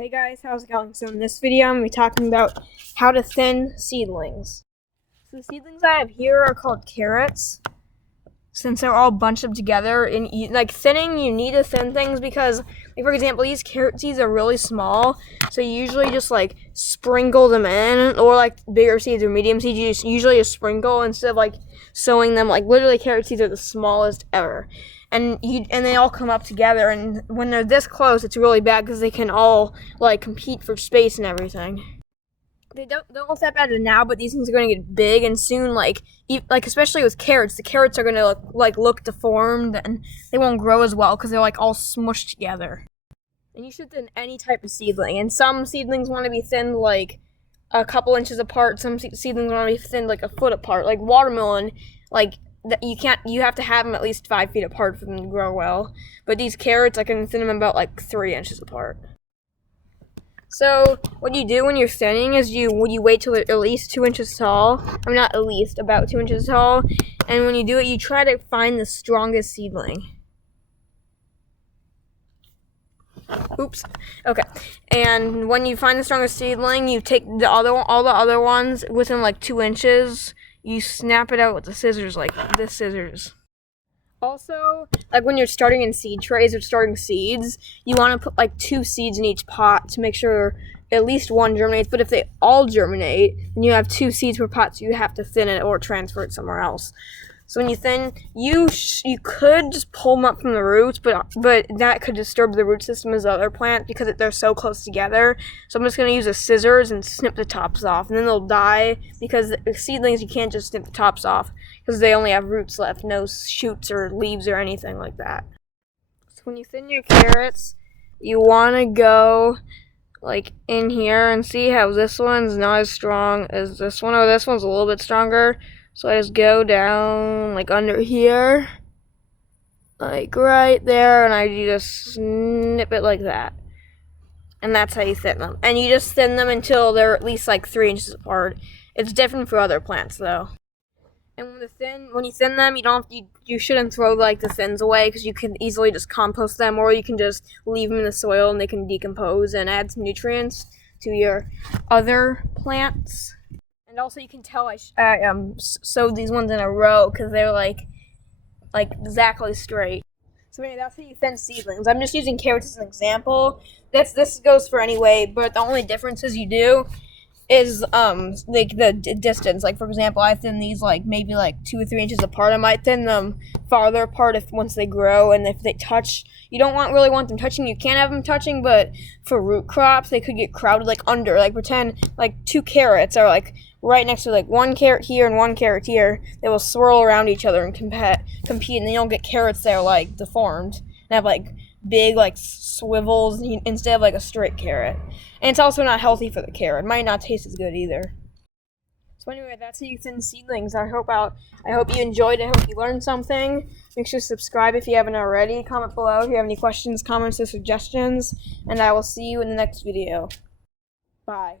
Hey guys, how's it going? So in this video, I'm going to be talking about how to thin seedlings. So the seedlings I have here are called carrots, since they're all bunched up together. And like thinning, you need to thin things because, like for example, these carrot seeds are really small, so you usually just like sprinkle them in, or like bigger seeds or medium seeds, you just usually sprinkle instead of like sowing them. Like literally, carrot seeds are the smallest ever. And they all come up together, and when they're this close, it's really bad because they can all like compete for space and everything. They don't look that bad now, but these things are going to get big, and soon, like especially with carrots, the carrots are going to look deformed, and they won't grow as well because they're like all smushed together. And you should thin any type of seedling, and some seedlings want to be thinned like a couple inches apart. Some seedlings want to be thinned like a foot apart. Like watermelon, like you have to have them at least 5 feet apart for them to grow well. But these carrots, I can thin them about like 3 inches apart. So what you do when you're thinning is you wait till they're at least 2 inches tall. I mean, not at least, about 2 inches tall. And when you do it, you try to find the strongest seedling. Oops. Okay. And when you find the strongest seedling, you take all the other ones within like 2 inches. You snap it out with the scissors, like this scissors. Also, like when you're starting in seed trays or starting seeds, you want to put like 2 seeds in each pot to make sure at least one germinates. But if they all germinate, then you have 2 seeds per pot, so you have to thin it or transfer it somewhere else. So when you thin, you could just pull them up from the roots, but that could disturb the root system as other plants because they're so close together. So I'm just going to use a scissors and snip the tops off, and then they'll die because the seedlings, you can't just snip the tops off because they only have roots left, no shoots or leaves or anything like that. So when you thin your carrots, you want to go like in here and see how this one's not as strong as this one, or this one's a little bit stronger. So I just go down like under here, like right there, and I just snip it like that. And that's how you thin them. And you just thin them until they're at least like 3 inches apart. It's different for other plants though. And when you thin them, you shouldn't throw like the thins away because you can easily just compost them, or you can just leave them in the soil and they can decompose and add some nutrients to your other plants. And also, you can tell I sewed these ones in a row because they're like exactly straight. So anyway, that's how you thin seedlings. I'm just using carrots as an example. This goes for any way, but the only differences you do is like the distance. Like for example, I thin these like maybe like 2 or 3 inches apart. I might thin them farther apart once they grow, and if they touch, you don't really want them touching. You can't have them touching, but for root crops, they could get crowded like under. Like pretend like 2 carrots are like right next to like 1 carrot here and 1 carrot here. They will swirl around each other and compete, and then you'll get carrots that are like deformed and have like big like swivels instead of like a straight carrot. And it's also not healthy for the carrot. It might not taste as good either. So anyway, that's how you thin seedlings. I hope you enjoyed it. I hope you learned something. Make sure to subscribe if you haven't already. Comment below if you have any questions, comments, or suggestions. And I will see you in the next video. Bye.